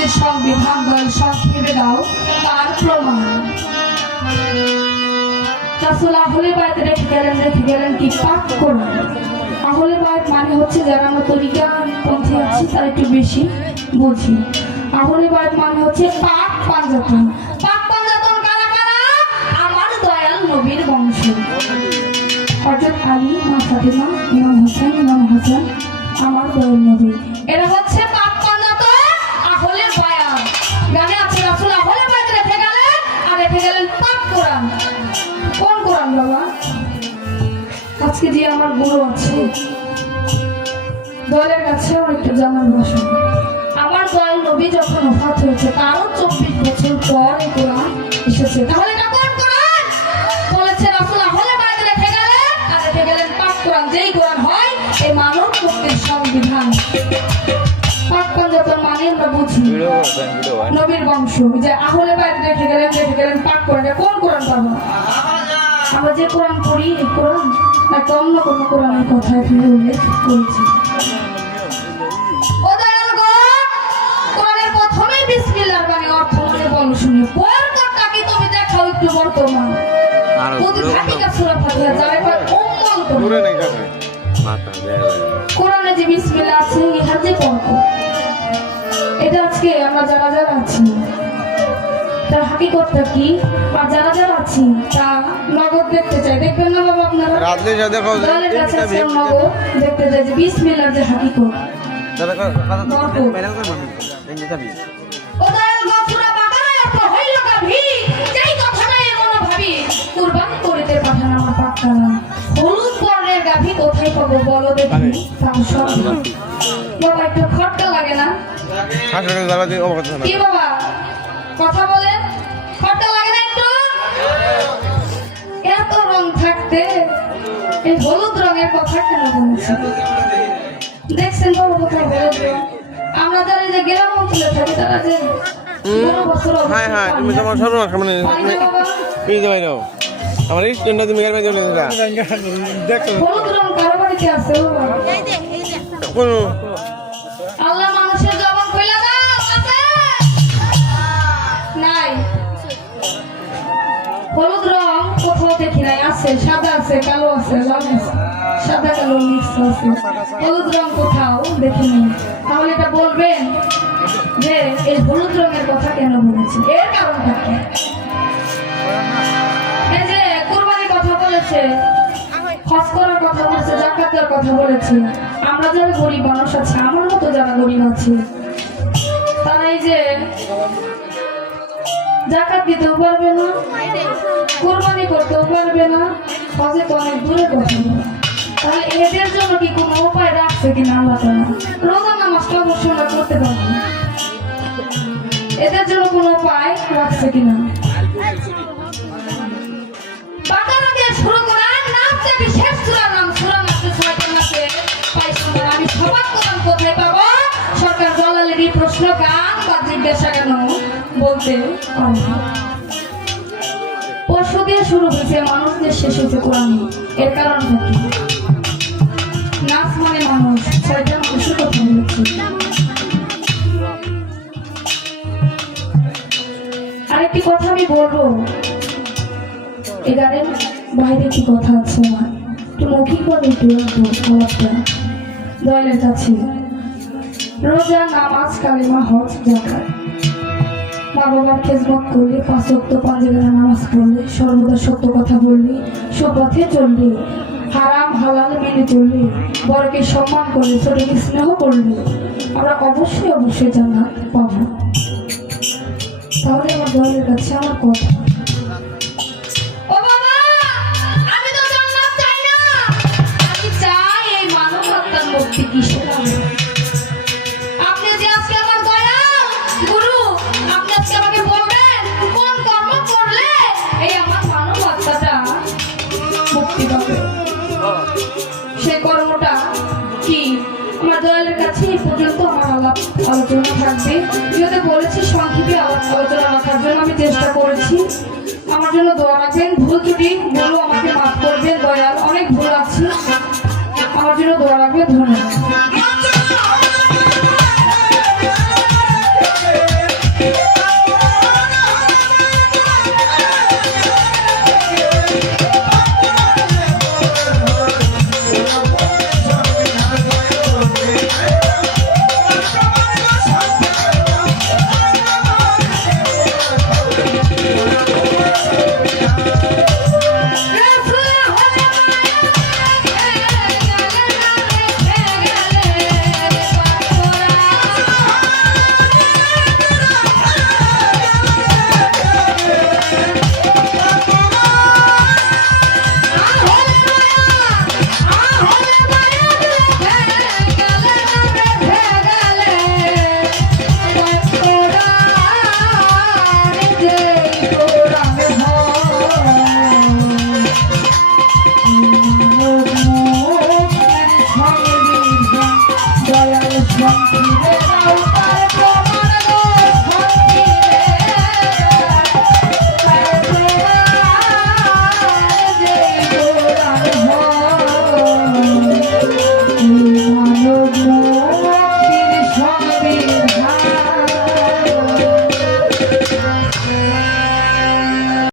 মুক্তির সংবিধান দল সংক্ষেপে দাও তার প্রমাণ। রাসূল আহলে বাইত রেখে গেলেন কি পাক কোরআন। আহলে বাইত মানে হচ্ছে যারা আমরা তরিকা পন্থী আছি তারা একটু বেশি বুঝি। আহলে বাইত মানে হচ্ছে পাক পাঞ্জাতন। পাক পাঞ্জাতন কারা কারা? আমার দয়াল নবীর বংশ। হযরত আলী, মা ফাতেমা, ইমাম হোসেন, ইমাম হাসান, আমার দয়াল নবী, এরা হচ্ছে পাক পাঞ্জাতন আহলে বায়াত। গানে আছে রাসূল আহলে বাইত রেখে গেলেন আর রেখে গেলেন পাক কোরআন। কোন কোরআন বাবা? আজকে যে আমার গুরু আছে দয়ালের কাছে আমার একটু জানার ভাষা। আমার দয়াল নবী যখন ওফাত হয়েছে তারও 24 বছর পর এই কোরআন এসেছে। তাহলে এটা কোন কোরআন? বলেছে রাসূল আহলে বাইত রেখে গেলেন আর রেখে গেলেন পাক কোরআন। যেই কোরআন হয় এই মানব মুক্তির সংবিধান। পাক পাঞ্জাতন মানে আমরা বুঝি নবীর বংশ। যে আহলে বাইত রেখে গেলেন পাক কোরআন। কোন কোরআন পাবো? আমরা যে কোরআন পড়ি এই কোরআন না অন্য কোনো কোরআনের কথা এখানে উল্লেখ করেছি? ও দয়াল গো, কোরআনের প্রথমেই বিসমিল্লাহর বাণী অর্থ মনে বলো শুনি। বরকতটা কি তুমি দেখাও একটু বর্তমান। প্রতি ফাতিহা সূরা ফাতিহা যারা কয় উম্মুল কোরআন। কোরআনে যে বিসমিল্লাহ আছে ইহার যে বরকত, এটা আজকে আমরা যারা আছি তার হাকিকতটা কি? আর যারা আছি তা নগদ দেখতে চাই। দেখবেন না বাবা আপনারা? দয়ালের কাছে নগদ দেখতে চাই যে বিসমিল্লাহর যে হাকিকত। ও দয়াল গো, সূরা বাকারায় অর্থ হইল গাভী, যেই কথাটাই মনে ভাবি কুরবান করিতে পাঠান আমার পাক কালাম। হলুদ বর্ণের গাভী কোথায় পাবো বলো দেখি? তাও সব বাবা একটু খটকা লাগে না? কি বাবা কথা বলেন, খটকা লাগে না একটু? এত রং থাকতে এই হলুদ রঙের কথা কেন বলছি? দেখছেন বাবু কোথায় হলুদ রং? আমরা যারা যে গ্রাম অঞ্চলে থাকি তারা যে হলুদ রং কারো বাড়িতে আছে? আল্লাহ মানুষের জবান কইলা দাও আছে নাই? হলুদ রং কোথাও দেখি নাই। আছে সাদা আছে, কালো আছে, লাল আছে, সাদা কালো মিক্স আছে। হলুদ রং কোথাও দেখিনি। তাহলে এটা বলবেন যে এই হলুদ রঙের কথা কেন বলেছি? এর কারণটা কি? এই যে কুরবানির কথা বলেছে, হজ করার কথা বলেছে, যাকাতের কথা বলেছে। আমরা যারা গরিব মানুষ আছে, আমার মতো যারা গরিব আছে, তারা এই যে যাকাত দিতেও পারবে না, কুরবানি করতেও পারবে না, হজে তো অনেক দূরের কথা। তাহলে এদের জন্য কি কোনো উপায় রাখছে কিনা আল্লাহ তাআলা? রোজা নামাজটা অবশ্যই আমরা করতে পারবো, এদের জন্য কোনো উপায় রাখছে কিনা? বাকারা দিয়ে শুরু করার নাম থেকে শেষ সূরার নাম সূরা মাসে 6টা মাসে পাইছি। আমি সবার কোরআন কোথায় পাবো? সরকার জালালেরই প্রশ্ন গান বা জিজ্ঞাসা কেন বলতে পশু দিয়ে শুরু হয়েছে, মানুষ দিয়ে শেষ হয়েছে কোরআন। এর কারণটা কি? নাচ মানে মানুষ, 6টা মানুষের কথা বলছে। আরেকটি কথা আমি বলবো, এই গানের বাইরে কি কথা আছে আমার একটু মৌখিক ভাবে একটু বলাটা দয়ালের কাছে। রোজা, নামাজ, কালেমা, হজ, যাকাত, মা বাবার খেজমত করলে, 5 ওয়াক্ত 5 জায়গায় নামাজ পড়লে, সর্বদা সত্য কথা বললে, সুপথে চললে, হারাম হালাল মেনে চললে, বড়কে সম্মান করলে, ছোটকে স্নেহ করলে, আমরা অবশ্যই জান্নাত পাবো। তাহলে আমার দয়ালের কাছে আমার কথা, ও বাবা আমি তো জান্নাত চাই না, আমি চাই এই মানবতার মুক্তি। কিসের? আপনি যে আজকে আমার দয়াল গুরু, আপনি আজকে আমাকে বলবেন কোন কর্ম করলে এই আমার মানবতাটা মুক্তি পাবে, সেই কর্মটা কি? আমার দয়ালের কাছে এই পর্যন্ত আমার আলোচনা থাকবে। যেহেতু বলেছি সংক্ষেপে আলোচনা রাখার জন্য আমি চেষ্টা করেছি। আমার জন্য দোয়া রাখবেন। ভুল ত্রুটি বলো আমাকে মাফ করবেন দয়াল, অনেক ভুল আছে, আমার জন্য দোয়া রাখবেন।